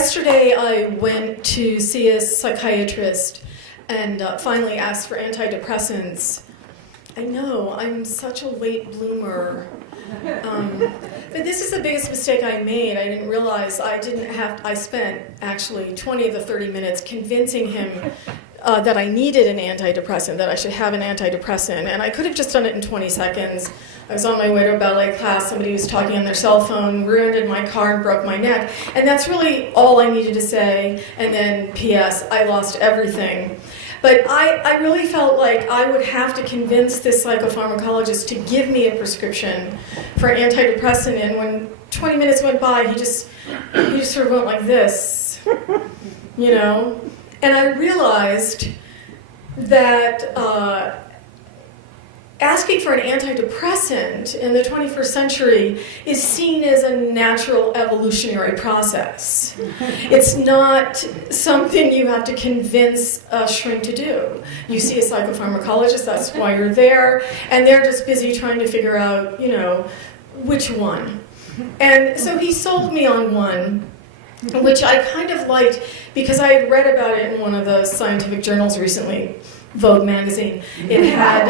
Yesterday I went to see a psychiatrist and finally asked for antidepressants. I know, I'm such a late bloomer. But this is the biggest mistake I made. I didn't realize I spent actually 20 of the 30 minutes convincing him that I needed an antidepressant, that I should have an antidepressant. And I could have just done it in 20 seconds. I was on my way to a ballet class, somebody was talking on their cell phone, ruined my car and broke my neck. And that's really all I needed to say. And then, P.S., I lost everything. But I really felt like I would have to convince this psychopharmacologist to give me a prescription for an antidepressant. And when 20 minutes went by, he just sort of went like this, you know? And I realized that asking for an antidepressant in the 21st century is seen as a natural evolutionary process. It's not something you have to convince a shrink to do. You see a psychopharmacologist, that's why you're there, and they're just busy trying to figure out, you know, which one. And so he sold me on one, which I kind of liked because I had read about it in one of the scientific journals recently, Vogue magazine. It had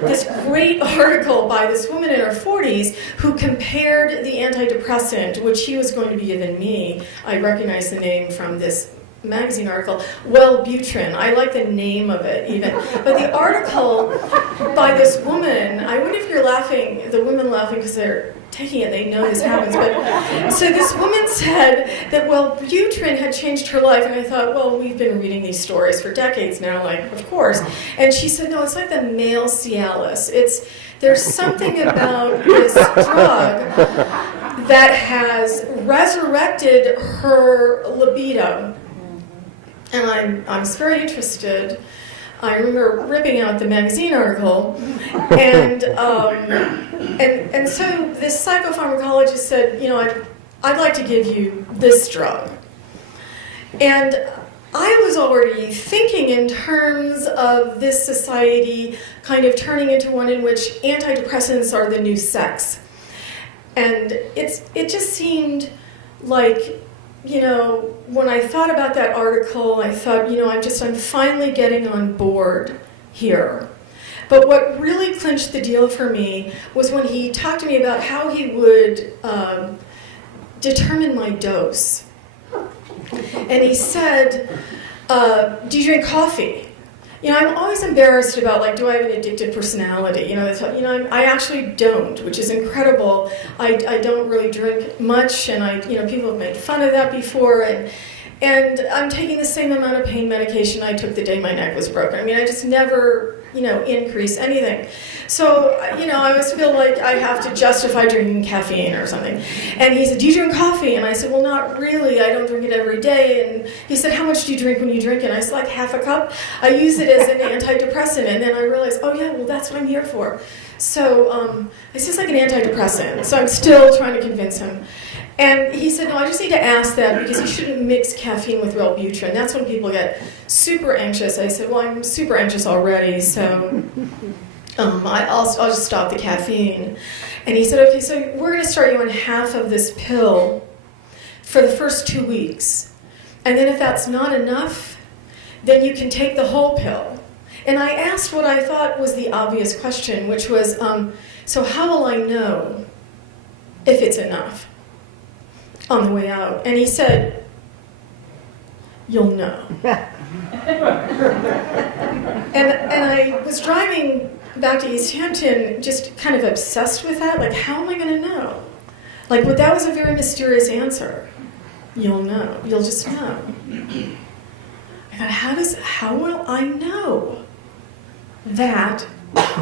this great article by this woman in her 40s who compared the antidepressant, which he was going to be giving me. I recognize the name from this magazine article, Wellbutrin. I like the name of it even. But the article by this woman, I wonder if you're laughing, the women laughing because they're taking it, they know this happens. But so this woman said that Wellbutrin had changed her life, and I thought, well, we've been reading these stories for decades now, like, of course. And she said, no, it's like the male Cialis. There's something about this drug that has resurrected her libido. And I was very interested. I remember ripping out the magazine article, and so this psychopharmacologist said, you know, I'd like to give you this drug. And I was already thinking in terms of this society kind of turning into one in which antidepressants are the new sex. And it just seemed like, you know, when I thought about that article, I thought, you know, I'm finally getting on board here. But what really clinched the deal for me was when he talked to me about how he would determine my dose. And he said, do you drink coffee? You know, I'm always embarrassed about, like, do I have an addictive personality? You know, I actually don't, which is incredible. I don't really drink much, and people have made fun of that before, and I'm taking the same amount of pain medication I took the day my neck was broken. I mean, I just never, you know, increase anything. So, you know, I always feel like I have to justify drinking caffeine or something. And he said, do you drink coffee? And I said, well, not really. I don't drink it every day. And he said, how much do you drink when you drink it? And I said, like half a cup. I use it as an antidepressant. And then I realized, oh, yeah, well, that's what I'm here for. So it's just like an antidepressant. So I'm still trying to convince him. And he said, no, I just need to ask that because you shouldn't mix caffeine with Wellbutrin. That's when people get super anxious. I said, well, I'm super anxious already, so I'll just stop the caffeine. And he said, okay, so we're going to start you on half of this pill for the first 2 weeks. And then if that's not enough, then you can take the whole pill. And I asked what I thought was the obvious question, which was, so how will I know if it's enough on the way out? And he said, you'll know. And I was driving back to East Hampton just kind of obsessed with that. Like, how am I going to know? Like, but that was a very mysterious answer. You'll know. You'll just know. I thought, how will I know that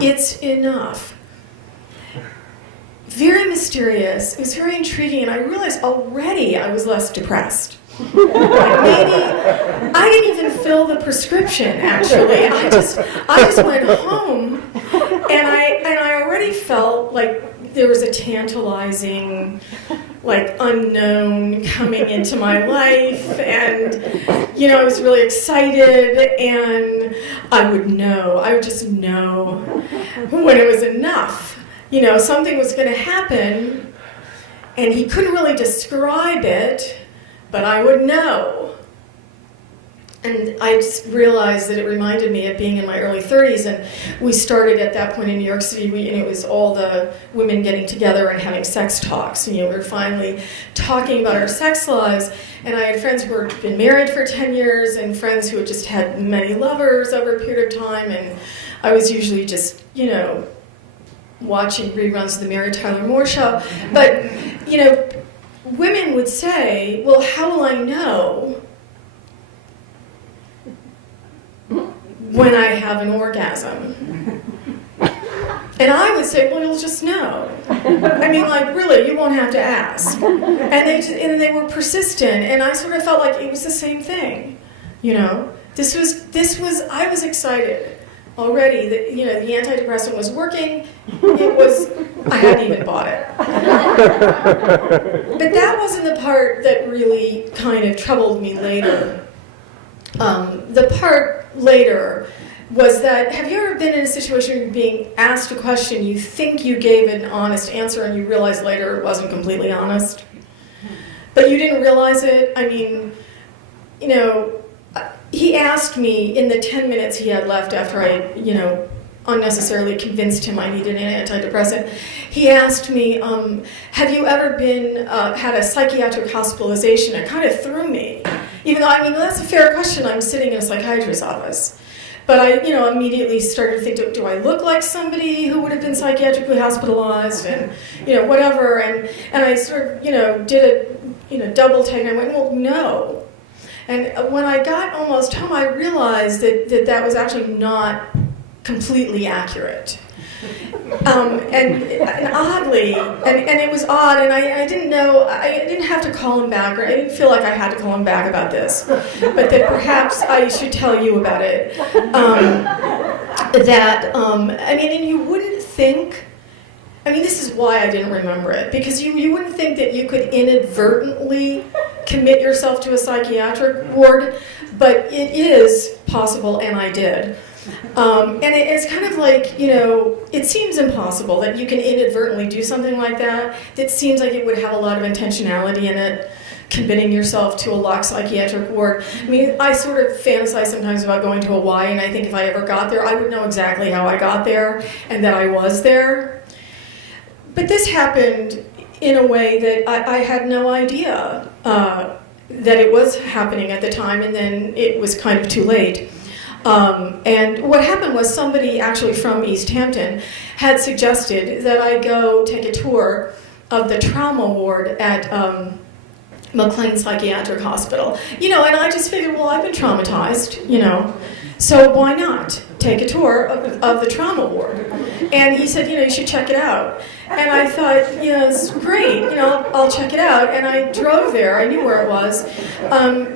it's enough? Very mysterious. It was very intriguing, and I realized already I was less depressed. Like maybe I didn't even fill the prescription. Actually, I just went home, and I already felt like there was a tantalizing, like, unknown coming into my life, and you know, I was really excited, and I would just know when it was enough. You know, something was going to happen, and he couldn't really describe it, but I would know. And I just realized that it reminded me of being in my early 30s, and we started at that point in New York City, and it was all the women getting together and having sex talks. And, we were finally talking about our sex lives, and I had friends who had been married for 10 years, and friends who had just had many lovers over a period of time, and I was usually just, watching reruns of the Mary Tyler Moore Show. But, women would say, well, how will I know when I have an orgasm? And I would say, well, you'll just know. I mean, really, you won't have to ask. And they were persistent, and I sort of felt like it was the same thing. This was, I was excited already that, the antidepressant was working. I hadn't even bought it. But that wasn't the part that really kind of troubled me later. The part later was that, have you ever been in a situation where you're being asked a question, you think you gave an honest answer, and you realize later it wasn't completely honest? But you didn't realize it? I mean, he asked me in the 10 minutes he had left after I, unnecessarily convinced him I needed an antidepressant. He asked me, have you ever had a psychiatric hospitalization? It kind of threw me. Even though, that's a fair question. I'm sitting in a psychiatrist's office. But I, immediately started to think, do I look like somebody who would have been psychiatrically hospitalized? And, whatever. And I sort of, did a, double take. And I went, well, no. And when I got almost home, I realized that was actually not completely accurate. And oddly, and it was odd, and I didn't know, I didn't have to call him back, or I didn't feel like I had to call him back about this, but that perhaps I should tell you about it. And you wouldn't think, this is why I didn't remember it, because you wouldn't think that you could inadvertently commit yourself to a psychiatric ward, but it is possible, and I did. And it's kind of like, it seems impossible that you can inadvertently do something like that. That seems like it would have a lot of intentionality in it, committing yourself to a locked psychiatric ward. I sort of fantasize sometimes about going to Hawaii, and I think if I ever got there, I would know exactly how I got there and that I was there. But this happened in a way that I had no idea that it was happening at the time, and then it was kind of too late. And what happened was somebody actually from East Hampton had suggested that I go take a tour of the trauma ward at McLean Psychiatric Hospital. And I just figured, well, I've been traumatized, so why not take a tour of the trauma ward? And he said, you should check it out. And I thought, it's great, I'll check it out. And I drove there, I knew where it was,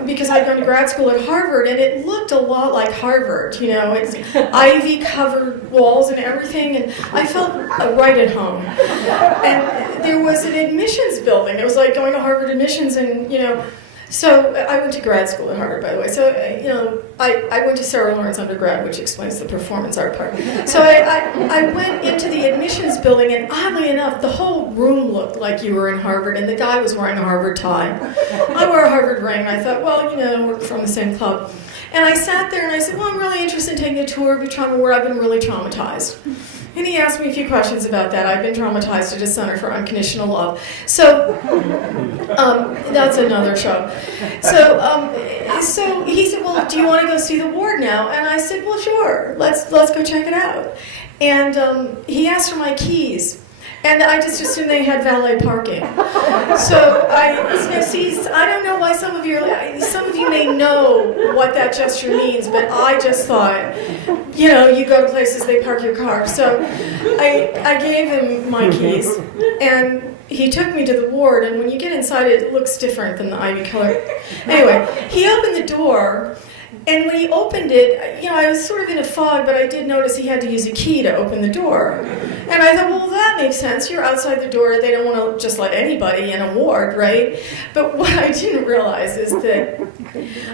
because I'd gone to grad school at Harvard, and it looked a lot like Harvard, it's ivy-covered walls and everything, and I felt right at home. And there was an admissions building. It was like going to Harvard admissions, and, so I went to grad school at Harvard, by the way. So, I went to Sarah Lawrence undergrad, which explains the performance art part. So I went into the admissions building, and oddly enough, the whole room looked like you were in Harvard, and the guy was wearing a Harvard tie. I wore a Harvard ring, and I thought, well, we're from the same club. And I sat there, and I said, well, I'm really interested in taking a tour of a trauma where I've been really traumatized. And he asked me a few questions about that. I've been traumatized at a center for unconditional love. So, that's another show. So he said, well, do you want to go see the ward now? And I said, well, sure. Let's go check it out. And he asked for my keys. And I just assumed they had valet parking. So I don't know why some of you may know what that gesture means, but I just thought, you go to places, they park your car. So I gave him my keys, and he took me to the ward, and when you get inside, it looks different than the ivy color. Anyway, he opened the door, And when he opened it, I was sort of in a fog, but I did notice he had to use a key to open the door. And I thought, well, that makes sense. You're outside the door. They don't want to just let anybody in a ward, right? But what I didn't realize is that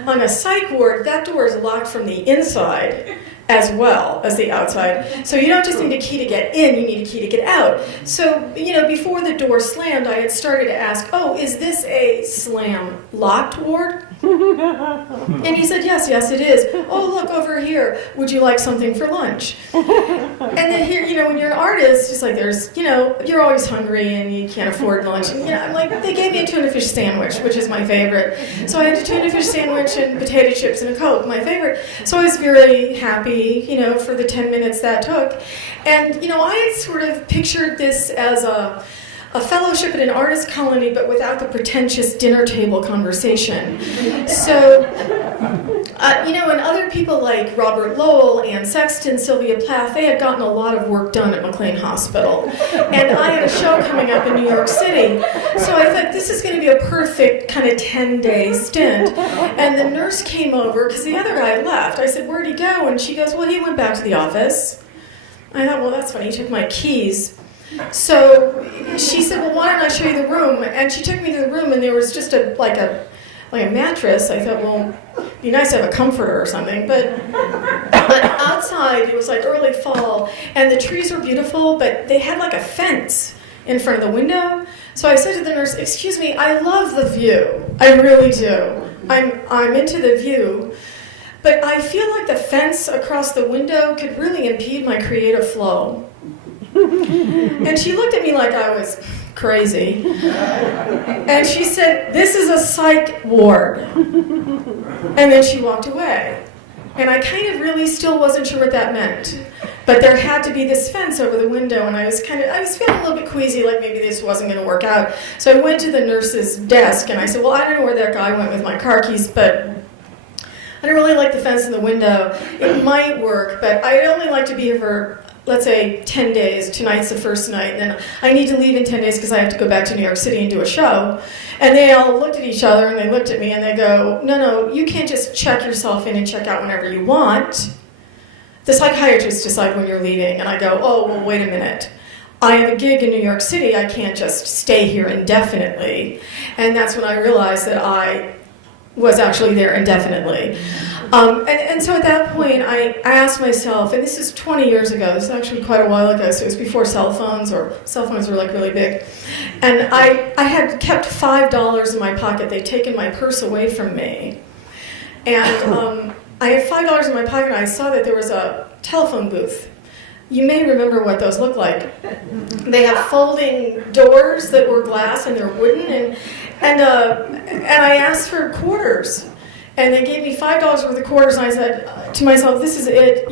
on a psych ward, that door is locked from the inside as well as the outside. So you don't just need a key to get in, you need a key to get out. So, before the door slammed, I had started to ask, oh, is this a slam locked ward? And he said, yes, it is. Oh, look, over here. Would you like something for lunch? And then here, when you're an artist, just like you're always hungry and you can't afford lunch. And, I'm like, they gave me a tuna fish sandwich, which is my favorite. So I had a tuna fish sandwich and potato chips and a Coke, my favorite. So I was very happy, for the 10 minutes that took. And, I had sort of pictured this as a fellowship at an artist colony, but without the pretentious dinner table conversation. So, and other people like Robert Lowell, Ann Sexton, Sylvia Plath, they had gotten a lot of work done at McLean Hospital. And I had a show coming up in New York City. So I thought, this is going to be a perfect kind of 10-day stint. And the nurse came over, because the other guy left. I said, where'd he go? And she goes, well, he went back to the office. I thought, well, that's funny. He took my keys. So she said, well, why don't I show you the room? And she took me to the room, and there was just a mattress. I thought, well, it'd be nice to have a comforter or something. But outside, it was like early fall, and the trees were beautiful, but they had like a fence in front of the window. So I said to the nurse, excuse me, I love the view. I really do. I'm into the view. But I feel like the fence across the window could really impede my creative flow. And she looked at me like I was crazy. And she said, this is a psych ward. And then she walked away. And I kind of really still wasn't sure what that meant. But there had to be this fence over the window, and I was feeling a little bit queasy, like maybe this wasn't going to work out. So I went to the nurse's desk, and I said, well, I don't know where that guy went with my car keys, but I don't really like the fence in the window. It might work, but I'd only like to be here for, let's say, 10 days. Tonight's the first night, and then I need to leave in 10 days because I have to go back to New York City and do a show. And they all looked at each other, and they looked at me, and they go, no, you can't just check yourself in and check out whenever you want. The psychiatrists decide when you're leaving. And I go, oh, well, wait a minute. I have a gig in New York City. I can't just stay here indefinitely. And that's when I realized that I was actually there indefinitely. And so at that point, I asked myself, and this is 20 years ago, this is actually quite a while ago, so it was before cell phones, or cell phones were like really big. And I had kept $5 in my pocket. They'd taken my purse away from me. And I had $5 in my pocket, and I saw that there was a telephone booth. You may remember what those look like. They have folding doors that were glass, and they're wooden, and I asked for quarters. And they gave me $5 worth of quarters, and I said to myself, this is it,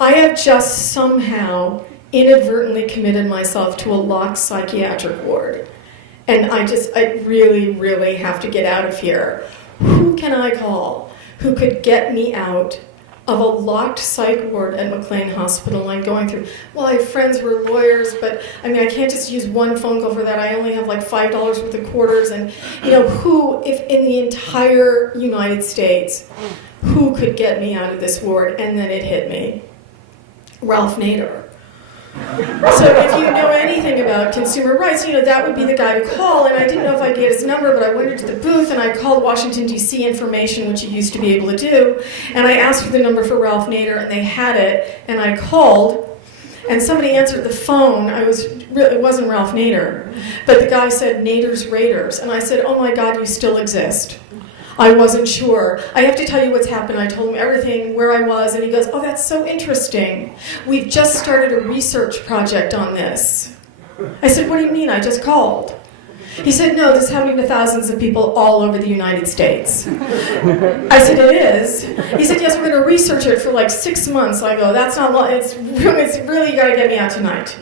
I have just somehow inadvertently committed myself to a locked psychiatric ward. And I really, really have to get out of here. Who can I call who could get me out of a locked psych ward at McLean Hospital? I'm going through, well, I have friends who are lawyers, but I can't just use one phone call for that. I only have like $5 worth of quarters. And, who, if in the entire United States, who could get me out of this ward? And then it hit me. Ralph Nader. So if you know anything about consumer rights, that would be the guy to call. And I didn't know if I'd get his number, but I went into the booth and I called Washington, D.C. Information, which you used to be able to do. And I asked for the number for Ralph Nader, and they had it. And I called, and somebody answered the phone. It wasn't Ralph Nader, but the guy said, Nader's Raiders. And I said, oh my God, you still exist. I wasn't sure. I have to tell you what's happened. I told him everything, where I was, and he goes, oh, that's so interesting. We've just started a research project on this. I said, what do you mean? I just called. He said, no, this is happening to thousands of people all over the United States. I said, it is? He said, yes, we're going to research it for like 6 months. I go, that's not long. It's really, you got to get me out tonight.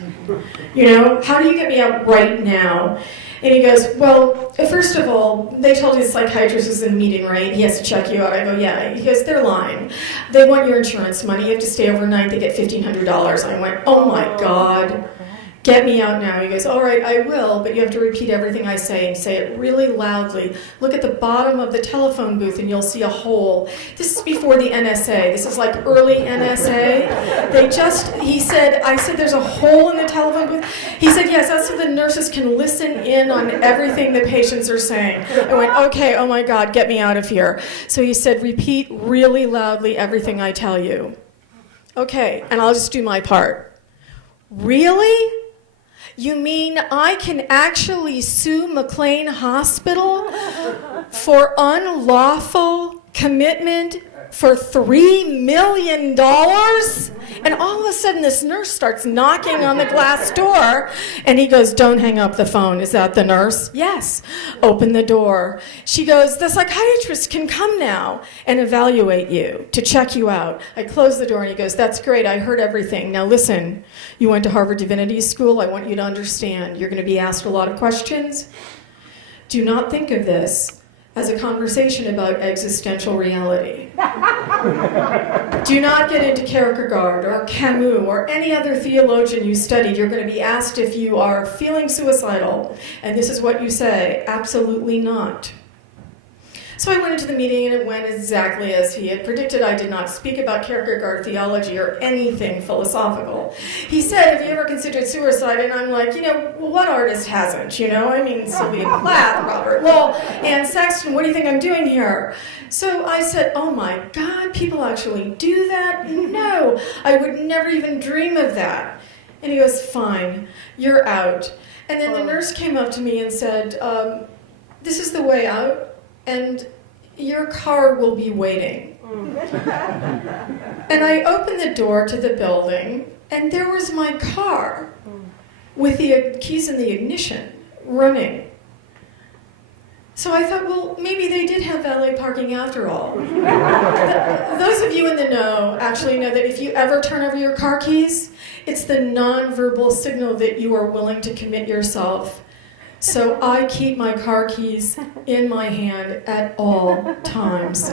How do you get me out right now? And he goes, well, first of all, they told his psychiatrist was in a meeting, right? He has to check you out. I go, yeah. He goes, they're lying. They want your insurance money. You have to stay overnight. They get $1,500. I went, oh my God. get me out now. He goes, all right, I will, but you have to repeat everything I say and say it really loudly. Look at the bottom of the telephone booth and you'll see a hole. This is before the NSA. This is like early NSA. I said, there's a hole in the telephone booth. He said, yes, that's so the nurses can listen in on everything the patients are saying. I went, okay, oh my God, get me out of here. So he said, repeat really loudly everything I tell you. Okay, and I'll just do my part. Really? You mean I can actually sue McLean Hospital for unlawful commitment for $3 million? And all of a sudden this nurse starts knocking on the glass door and he goes, don't hang up the phone. Is that the nurse? Yes. Open the door. She goes, the psychiatrist can come now and evaluate you to check you out. I close the door and he goes, that's great. I heard everything. Now listen, you went to Harvard Divinity School. I want you to understand. You're going to be asked a lot of questions. Do not think of this as a conversation about existential reality. Do not get into Kierkegaard or Camus or any other theologian you studied. You're going to be asked if you are feeling suicidal, and this is what you say, absolutely not. So I went into the meeting and it went exactly as he had predicted. I did not speak about Kierkegaard theology or anything philosophical. He said, have you ever considered suicide? And I'm like, well, what artist hasn't, I mean, Sylvia Plath, Robert Lowell, Anne Sexton, what do you think I'm doing here? So I said, oh my God, people actually do that? No, I would never even dream of that. And he goes, fine, you're out. And then the nurse came up to me and said, this is the way out. And your car will be waiting. And I opened the door to the building, and there was my car with the keys in the ignition, running. So I thought, well, maybe they did have valet parking after all. Those of you in the know actually know that if you ever turn over your car keys, it's the nonverbal signal that you are willing to commit yourself. So I keep my car keys in my hand at all times.